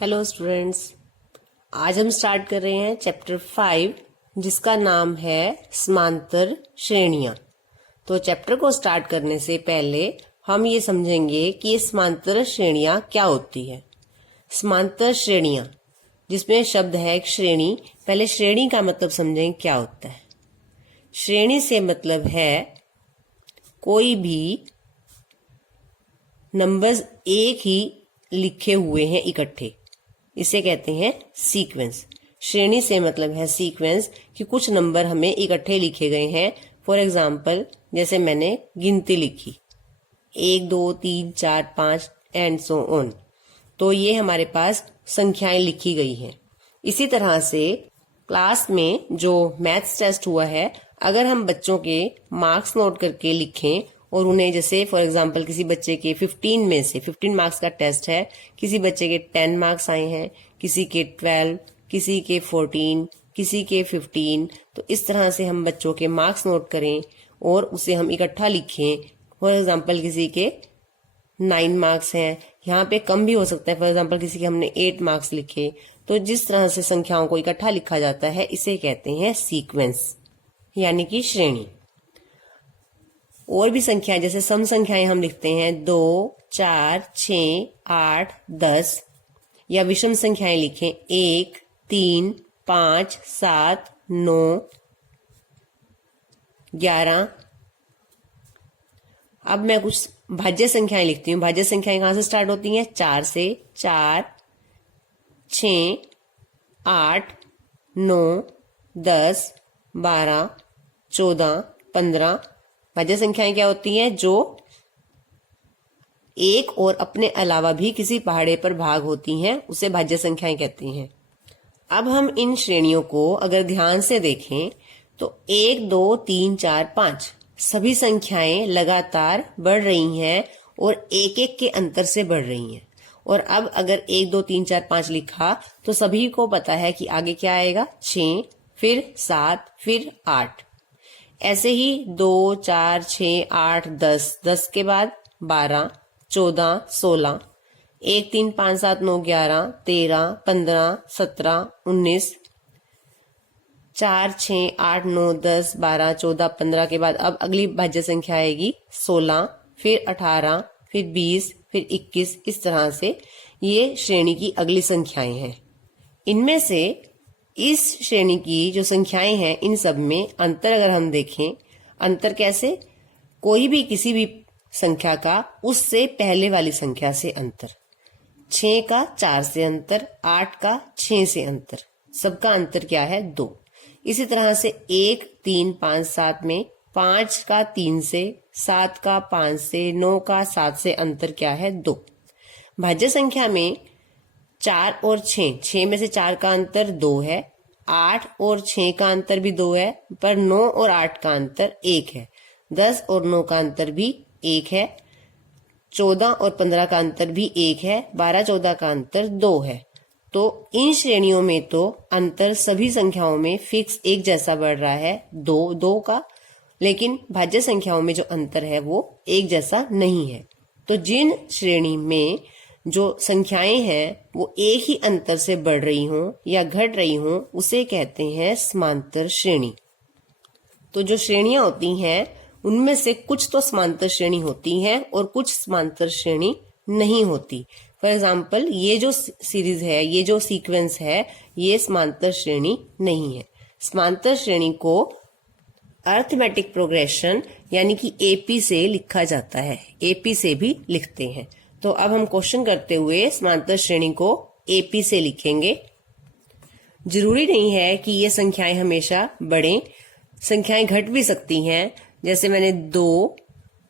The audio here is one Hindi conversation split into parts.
हेलो स्टूडेंट्स, आज हम स्टार्ट कर रहे हैं चैप्टर 5 जिसका नाम है समांतर श्रेणियां। तो चैप्टर को स्टार्ट करने से पहले हम ये समझेंगे कि ये समांतर श्रेणियां क्या होती है। समांतर श्रेणियां जिसमें शब्द है एक श्रेणी। पहले श्रेणी का मतलब समझें क्या होता है। श्रेणी से मतलब है कोई भी नंबर्स एक ही लिखे हुए हैं इकट्ठे, इसे कहते हैं सीक्वेंस। श्रेणी से मतलब है सीक्वेंस कि कुछ नंबर हमें इकट्ठे लिखे गए हैं। फॉर एग्जाम्पल जैसे मैंने गिनती लिखी 1 2 3 4 5 एंड सो ऑन, तो ये हमारे पास संख्याएं लिखी गई हैं। इसी तरह से क्लास में जो मैथ्स टेस्ट हुआ है, अगर हम बच्चों के मार्क्स नोट करके लिखें और उन्हें, जैसे फॉर एग्जांपल किसी बच्चे के 15 में से 15 मार्क्स का टेस्ट है, किसी बच्चे के 10 मार्क्स आए हैं, किसी के 12, किसी के 14, किसी के 15, तो इस तरह से हम बच्चों के मार्क्स नोट करें और उसे हम इकट्ठा लिखें। फॉर एग्जांपल किसी के 9 मार्क्स हैं, यहाँ पे कम भी हो सकता है। फॉर एग्जांपल किसी के हमने 8 मार्क्स लिखे, तो जिस तरह से संख्याओं को इकट्ठा लिखा जाता है इसे कहते हैं सीक्वेंस यानी कि श्रेणी। और भी संख्याएं जैसे सम संख्याएं हम लिखते हैं 2 4 6 8 10, या विषम संख्याएं लिखें 1 3 5 7 9 11। अब मैं कुछ भाज्य संख्याएं लिखती हूँ। भाज्य संख्याएं कहां से स्टार्ट होती हैं? 4 से। 4 6 8 9 10 12 14 15। भाज्य संख्याएं क्या होती हैं? जो एक और अपने अलावा भी किसी पहाड़े पर भाग होती हैं, उसे भाज्य संख्याएं कहते हैं। अब हम इन श्रेणियों को अगर ध्यान से देखें तो 1 2 3 4 5 सभी संख्याएं लगातार बढ़ रही हैं और एक एक के अंतर से बढ़ रही हैं। और अब अगर 1 2 3 4 5 लिखा तो सभी को पता है कि आगे क्या आएगा? 6, फिर 7, फिर 8। ऐसे ही 2 4 6 8 10, 10 के बाद 12 14 16, 1 3 5 7 9 11 13 15 17 19, 4 6 8 9 10 12 14 15 के बाद अब अगली भाज्य संख्या आएगी 16, फिर 18, फिर 20, फिर 21। इस तरह से ये श्रेणी की अगली संख्याएं हैं। इनमें से इस श्रेणी की जो संख्याएं हैं इन सब में अंतर अगर हम देखें, अंतर कैसे? कोई भी किसी भी संख्या का उससे पहले वाली संख्या से अंतर, 6 का 4 से अंतर, 8 का 6 से अंतर, सबका अंतर क्या है? 2। इसी तरह से 1 3 5 7 में 5 का 3 से, 7 का 5 से, 9 का 7 से अंतर क्या है? 2। भाज्य संख्या में 4 और 6 में से 4 का अंतर 2 है, 8 और 6 का अंतर भी 2 है, पर 9 और 8 का अंतर 1 है, 10 और 9 का अंतर भी 1 है, 14 और 15 का अंतर भी 1 है, 12 14 का अंतर 2 है। तो इन श्रेणियों में तो अंतर सभी संख्याओं में फिक्स एक जैसा बढ़ रहा है, 2 का, लेकिन भाज्य संख्याओं में जो अंतर है वो एक जैसा नहीं है। तो जिन श्रेणी में जो संख्याएं हैं वो एक ही अंतर से बढ़ रही हों या घट रही हों उसे कहते हैं समांतर श्रेणी। तो जो श्रेणियां होती हैं उनमें से कुछ तो समांतर श्रेणी होती हैं और कुछ समांतर श्रेणी नहीं होती। फॉर एग्जाम्पल ये जो सीरीज है, ये जो सीक्वेंस है, ये समांतर श्रेणी नहीं है। समांतर श्रेणी को अरिथमेटिक प्रोग्रेशन यानी कि एपी से लिखा जाता है, एपी से भी लिखते हैं। तो अब हम क्वेश्चन करते हुए समांतर श्रेणी को एपी से लिखेंगे। जरूरी नहीं है कि ये संख्याएं हमेशा बढ़ें, संख्याएं घट भी सकती हैं। जैसे मैंने 2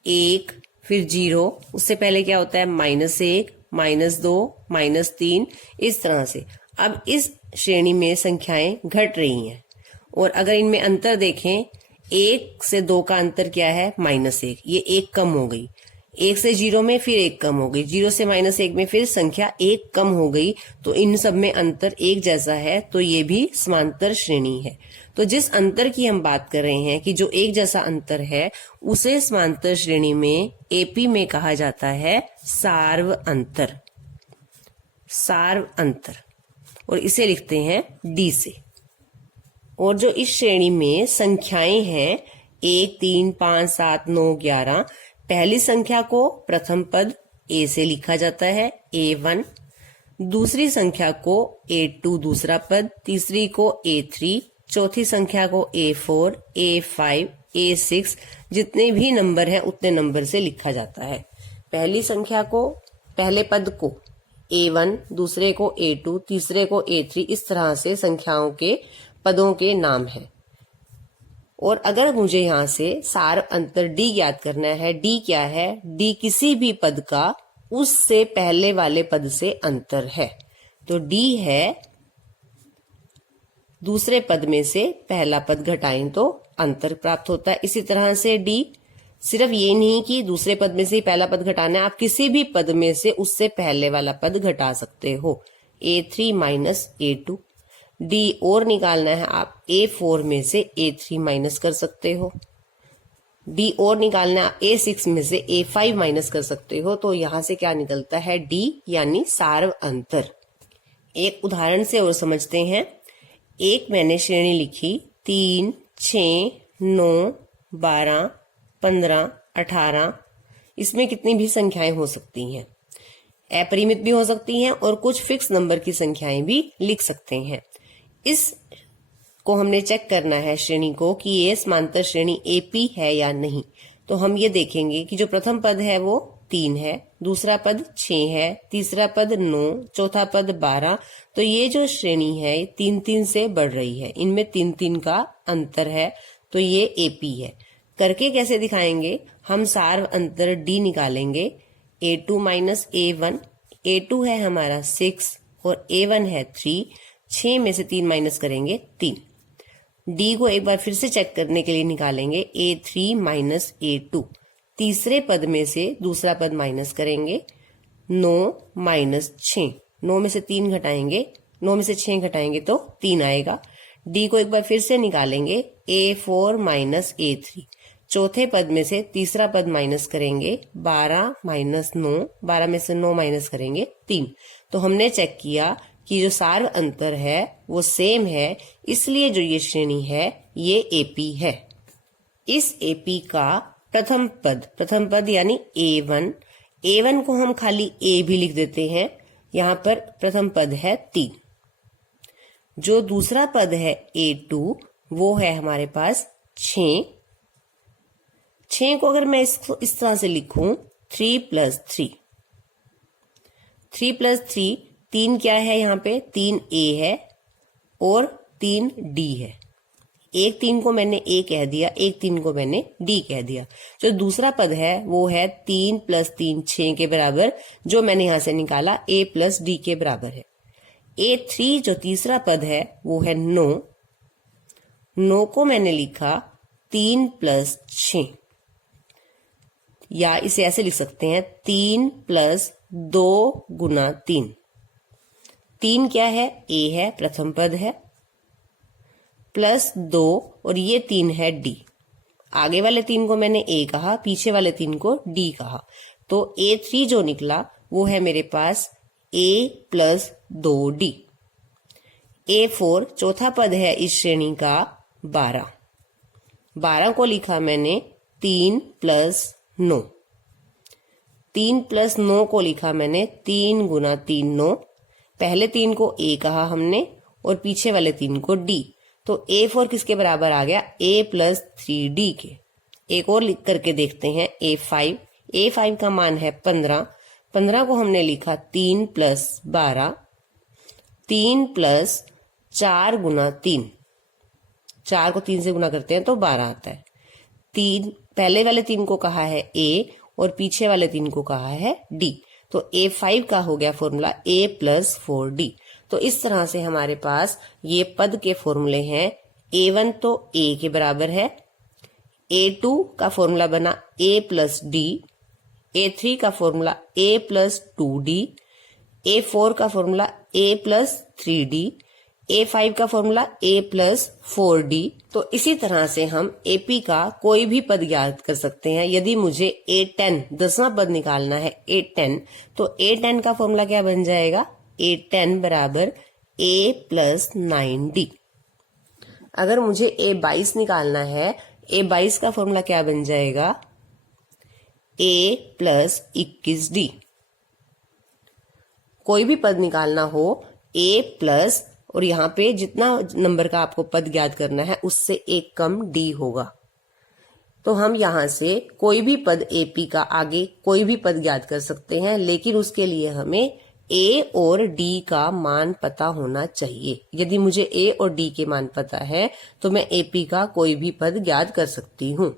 1 फिर 0, उससे पहले क्या होता है? -1 -2 -3, इस तरह से। अब इस श्रेणी में संख्याएं घट रही हैं और अगर इनमें अंतर देखें, 1 से 2 का अंतर क्या है? -1, ये 1 कम हो गई। 1 से 0 में फिर 1 कम हो गई, 0 से -1 में फिर संख्या 1 कम हो गई। तो इन सब में अंतर एक जैसा है, तो ये भी समांतर श्रेणी है। तो जिस अंतर की हम बात कर रहे हैं कि जो एक जैसा अंतर है, उसे समांतर श्रेणी में एपी में कहा जाता है सार्व अंतर। सार्व अंतर, और इसे लिखते हैं डी से। और जो इस श्रेणी में संख्याएं हैं 1, 3, 5, 7, 9, 11, पहली संख्या को प्रथम पद ए से लिखा जाता है A1, दूसरी संख्या को A2 दूसरा पद, तीसरी को A3, चौथी संख्या को A4, A5, A6, जितने भी नंबर हैं उतने नंबर से लिखा जाता है। पहली संख्या को, पहले पद को A1, दूसरे को A2, तीसरे को A3, इस तरह से संख्याओं के पदों के नाम हैं। और अगर मुझे यहाँ से सार्व अंतर D ज्ञात करना है, D क्या है? D किसी भी पद का उससे पहले वाले पद से अंतर है। तो D है दूसरे पद में से पहला पद घटाएं तो अंतर प्राप्त होता है। इसी तरह से D सिर्फ ये नहीं कि दूसरे पद में से ही पहला पद घटाना है, आप किसी भी पद में से उससे पहले वाला पद घटा सकते हो। A3 minus A2। D और निकालना है, आप A4 में से A3 माइनस कर सकते हो। D और निकालना है, A6 में से A5 माइनस कर सकते हो। तो यहां से क्या निकलता है? D यानी सार्व अंतर। एक उदाहरण से और समझते हैं। एक मैंने श्रेणी लिखी 3, 6, 9, 12, 15, 18। इसमें कितनी भी संख्याएं हो सकती हैं, अपरिमित भी हो सकती हैं और कुछ फिक्स नंबर की संख्याएं भी लिख सकते हैं। इस को हमने चेक करना है श्रेणी को कि ये समांतर श्रेणी एपी है या नहीं। तो हम ये देखेंगे कि जो प्रथम पद है वो 3 है, दूसरा पद 6 है, तीसरा पद 9, चौथा पद 12। तो ये जो श्रेणी है 3-3 से बढ़ रही है, इनमें 3-3 का अंतर है, तो ये एपी है। करके कैसे दिखाएंगे? हम सार्व अंतर डी निकालेंगे। A2 माइनस A1, A2 है हमारा 6 और A1 है 3, 6 में से 3 माइनस करेंगे 3। D को एक बार फिर से चेक करने के लिए निकालेंगे A3 माइनस A2, तीसरे पद में से दूसरा पद माइनस करेंगे 9 माइनस 6, 9 में से 3 घटाएंगे, 9 में से 6 घटाएंगे तो 3 आएगा। D को एक बार फिर से निकालेंगे A4 माइनस A3, चौथे पद में से तीसरा पद माइनस करेंगे 12 माइनस 9, 12 में से 9 माइनस करेंगे 3। तो हमने चेक किया कि जो सार्व अंतर है वो सेम है, इसलिए जो ये श्रेणी है ये एपी है। इस एपी का प्रथम पद यानी A1 को हम खाली A भी लिख देते हैं। यहाँ पर प्रथम पद है 3। जो दूसरा पद है A2 वो है हमारे पास 6 को अगर मैं इसको इस तरह से लिखूं 3 प्लस 3, 3 प्लस 3, 3 क्या है? यहाँ पे 3A है और 3D है। एक 3 को मैंने A कह दिया, एक 3 को मैंने D कह दिया। जो दूसरा पद है वो है 3 प्लस 3 6 के बराबर, जो मैंने यहां से निकाला A प्लस D के बराबर है। A3 जो तीसरा पद है वो है 9 को मैंने लिखा 3 प्लस 6, या इसे ऐसे लिख सकते हैं 3 प्लस 2 गुना 3। 3 क्या है? A है, प्रथम पद है, प्लस 2 और ये 3 है D। आगे वाले 3 को मैंने A कहा, पीछे वाले 3 को D कहा। तो A3 जो निकला वो है मेरे पास A प्लस 2D। A4 चौथा पद है इस श्रेणी का 12 को लिखा मैंने 3 प्लस 9, 3 प्लस 9 को लिखा मैंने 3 गुना 3 9। पहले 3 को A कहा हमने और पीछे वाले 3 को D। तो A4 किसके बराबर आ गया? A प्लस 3D के। एक और लिख करके देखते हैं A5 का मान है 15 को हमने लिखा 3 प्लस 12, 3 प्लस 4 गुना 3, 4 को 3 से गुना करते हैं तो 12 आता है। 3 पहले वाले 3 को कहा है A और पीछे वाले 3 को कहा है D। तो A5 का हो गया फॉर्मूला A प्लस 4D। तो इस तरह से हमारे पास ये पद के फॉर्मूले हैं। A1 तो A के बराबर है, A2 का फॉर्मूला बना A प्लस D, A3 का formula A plus 2D, A4 का formula A plus 3D, A5 का फॉर्मूला A प्लस 4D। तो इसी तरह से हम AP का कोई भी पद ज्ञात कर सकते हैं। यदि मुझे A10 10वां पद निकालना है A10, तो A10 का फॉर्मूला क्या बन जाएगा? A10 बराबर A प्लस 9D। अगर मुझे A22 निकालना है, A22 का फॉर्मूला क्या बन जाएगा? A plus 21D। कोई भी पद निकालना हो, A प्लस और यहाँ पे जितना नंबर का आपको पद ज्ञात करना है उससे एक कम D होगा। तो हम यहाँ से कोई भी पद AP का आगे कोई भी पद ज्ञात कर सकते हैं, लेकिन उसके लिए हमें A और D का मान पता होना चाहिए। यदि मुझे A और D के मान पता है तो मैं AP का कोई भी पद ज्ञात कर सकती हूँ।